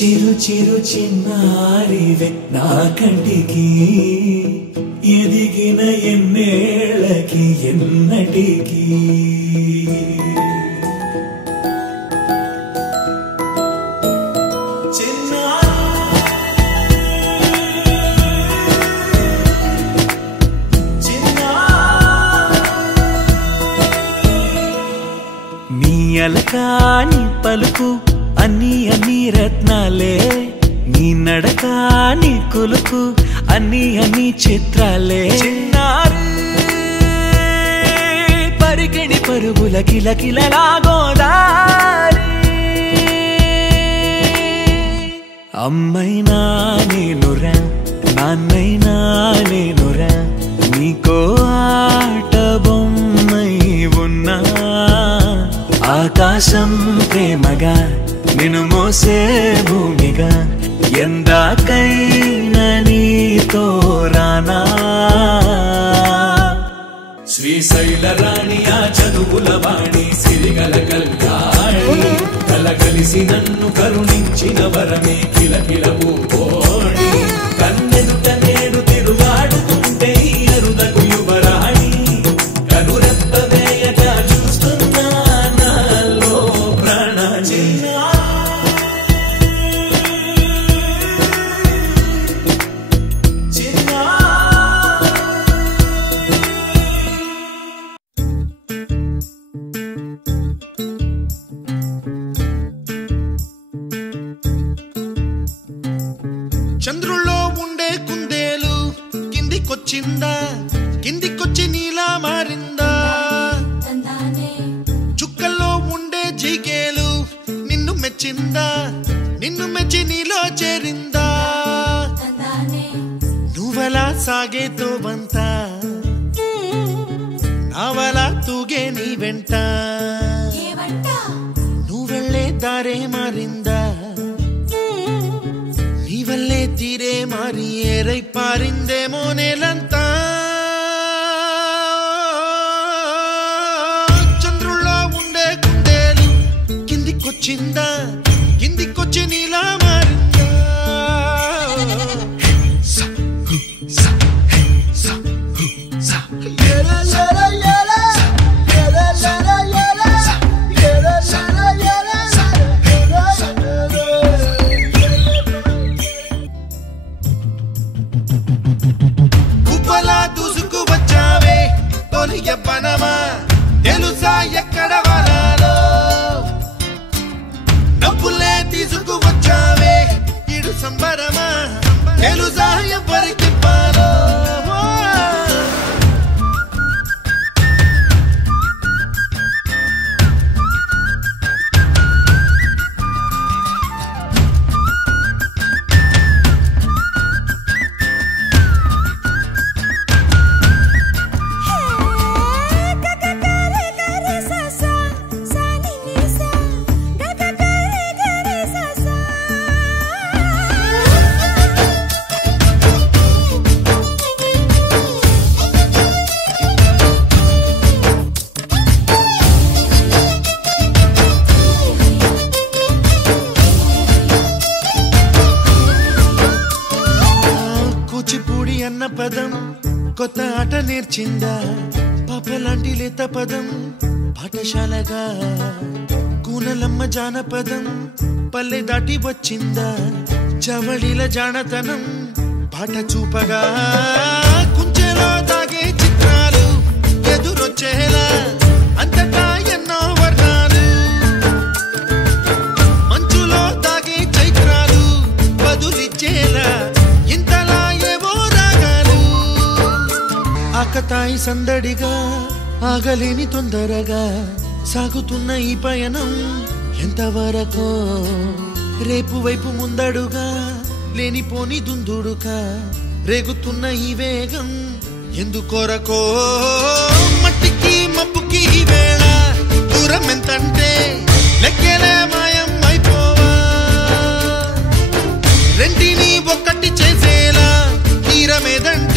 చిరు చిరు చిన్నారివే నా కంటికి ఎదిగిన ఎన్నేళ్ళకి ఎన్నటికి నీ అలకాని పలుకు అన్ని అన్ని రత్నాలే నీ నడక నీ కులుకు అన్ని అన్ని చిత్రాలే చిన్నారు పరికిణి పరుగుల కిలకిలలా గోదారి అమ్మైనా నేనురా నాన్నైనా నేనురా నీకో ఆట బొమ్మై ఉన్నా ఆకాశం ప్రేమగా నిన్ను మోసే భూమిగా ఎందాకైనా నీతో రానా శ్రీశైల రాణి ఆ చదువుల వాణి సిరిగల కల్యాణి కలగలిసి నన్ను కరుణించిన వరమే కిలకిల పూకోణి కన్నెదుట నేడు తిరుగాడుతుంటే అరుదగు యువరాణి కనురెప్ప వేయక చూస్తున్నా నాలో ప్రాణ చంద్రుల్లో ఉండే కుందేలు కిందికొచ్చిందా కిందికొచ్చి నీలా మారిందా చుక్కల్లో ఉండే జీకేలు నిన్ను మెచ్చిందా నిన్ను మెచ్చి నీలో చేరిందా నువ్వలా సాగేతో వంత నావలా తూగే నీ వెంట నువ్వెళ్ళే దారే మారిందా నీవల్లే తీరే మారి ఏరై పారిందేమో నేలంతా చంద్రుల్లో ఉండే కుందేలు కిందికొచ్చిందా కిందికొచ్చి నీలా మారిందా పనమా తెలుసా ఎక్కడ వాలాలో నవ్వులే తీసుకువచ్చావే ఇడు సంబరమా తెలుసా ఎవరికి పాలో పదం కొత్త ఆట నేర్చిందా పాపలాంటి లేత పదం పాఠశాలగా కూనలమ్మ జానపదం పల్లె దాటి వచ్చిందా చవళిల జానతనం పాట చూపగా కుంచెలో దాగే చిత్రాలు ఎదురొచ్చేలా అంతటా ఎన్నో వర్ణాలు మంచులో దాగే చైత్రాలు బదులిచ్చేలా ఇంతలా ఆకతాయి సందడిగా ఆగలేని తొందరగా సాగుతున్న ఈ పయనం ఎంతవరకో రేపు వైపు ముందడుగా లేనిపోని దుందుడుగా రేగుతున్న ఈ వేగం ఎందుకొరకో మట్టికి మబ్బుకి ఈ వేళ దూరం ఎంతంటే లెక్కలే మాయం అయిపోవా రెంటిని ఒక్కటి చేసేలా తీరమేదంటే